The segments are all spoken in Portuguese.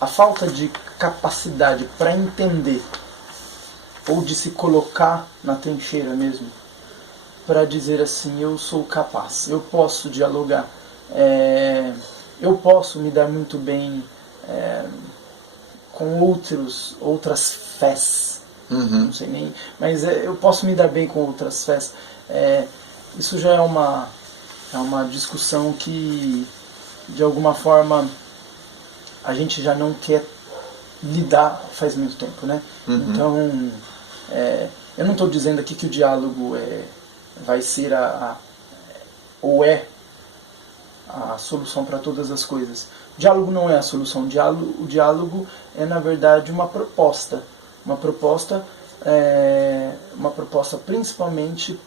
a falta de capacidade para entender ou de se colocar na trincheira mesmo, para dizer assim, eu sou capaz, eu posso dialogar, eu posso me dar muito bem com outras fés, não sei nem, mas eu posso me dar bem com outras fés. Isso já é uma discussão que, de alguma forma, a gente já não quer lidar faz muito tempo, né? Então, eu não estou dizendo aqui que o diálogo vai ser ou é a solução para todas as coisas. O diálogo não é a solução. O diálogo é, na verdade, uma proposta. Uma proposta principalmente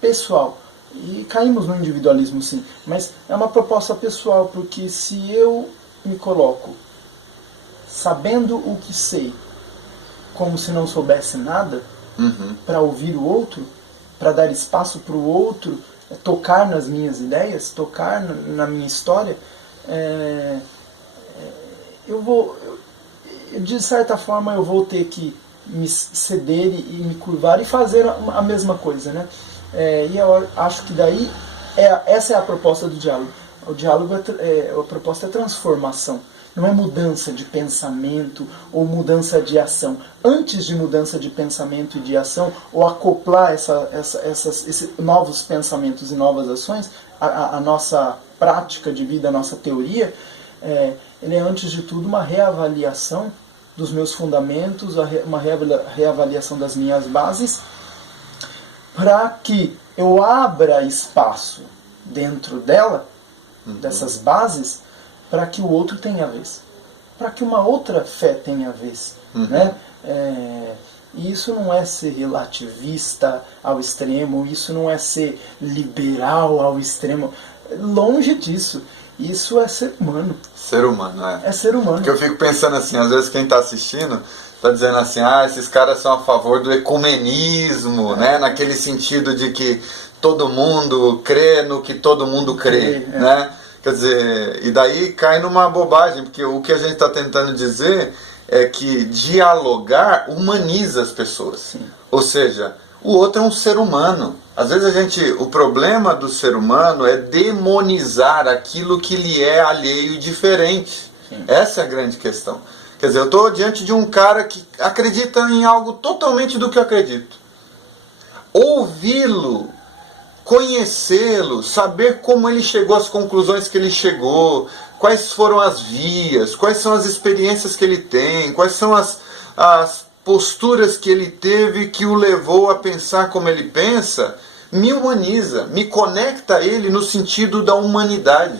pessoal. E caímos no individualismo, sim. Mas é uma proposta pessoal, porque se eu me coloco sabendo o que sei, como se não soubesse nada, para ouvir o outro, para dar espaço para o outro, tocar nas minhas ideias, tocar na minha história, de certa forma eu vou ter que me ceder e me curvar e fazer a mesma coisa, né? E eu acho que daí essa é a proposta do diálogo. O diálogo a proposta é transformação. Não é mudança de pensamento ou mudança de ação. Antes de mudança de pensamento e de ação, ou acoplar esses novos pensamentos e novas ações, a nossa prática de vida, a nossa teoria, ele é antes de tudo uma reavaliação dos meus fundamentos, uma reavaliação das minhas bases, para que eu abra espaço dentro dela, dessas bases, para que o outro tenha vez, para que uma outra fé tenha vez, né? E isso não é ser relativista ao extremo, isso não é ser liberal ao extremo, longe disso. Isso é ser humano. Ser humano, É ser humano. Porque eu fico pensando assim, às vezes quem está assistindo está dizendo assim, esses caras são a favor do ecumenismo, né? Naquele sentido de que todo mundo crê no que todo mundo crê, né? Quer dizer, e daí cai numa bobagem, porque o que a gente está tentando dizer é que dialogar humaniza as pessoas. Sim. Ou seja, o outro é um ser humano. Às vezes o problema do ser humano é demonizar aquilo que lhe é alheio e diferente. Sim. Essa é a grande questão. Quer dizer, eu estou diante de um cara que acredita em algo totalmente do que eu acredito. Ouvi-lo, conhecê-lo, saber como ele chegou às conclusões que ele chegou, quais foram as vias, quais são as experiências que ele tem, quais são as posturas que ele teve que o levou a pensar como ele pensa, me humaniza, me conecta a ele no sentido da humanidade.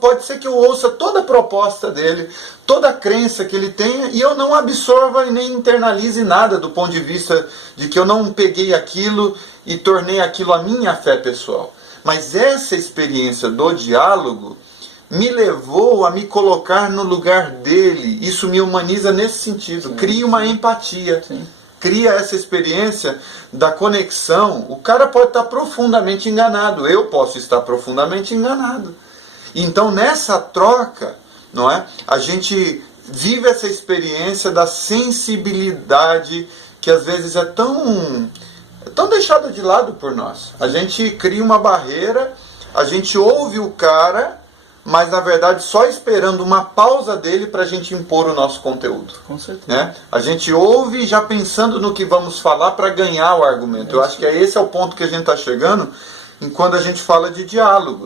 Pode ser que eu ouça toda a proposta dele, toda a crença que ele tenha, e eu não absorva e nem internalize nada do ponto de vista de que eu não peguei aquilo e tornei aquilo a minha fé pessoal. Mas essa experiência do diálogo me levou a me colocar no lugar dele. Isso me humaniza nesse sentido. Sim, cria uma empatia. Sim. Cria essa experiência da conexão. O cara pode estar profundamente enganado. Eu posso estar profundamente enganado. Então, nessa troca, não é? A gente vive essa experiência da sensibilidade que às vezes é tão deixada de lado por nós. A gente cria uma barreira, a gente ouve o cara, mas na verdade só esperando uma pausa dele para a gente impor o nosso conteúdo. Com certeza. Né? A gente ouve já pensando no que vamos falar para ganhar o argumento. Eu acho que esse é o ponto que a gente está chegando quando a gente fala de diálogo.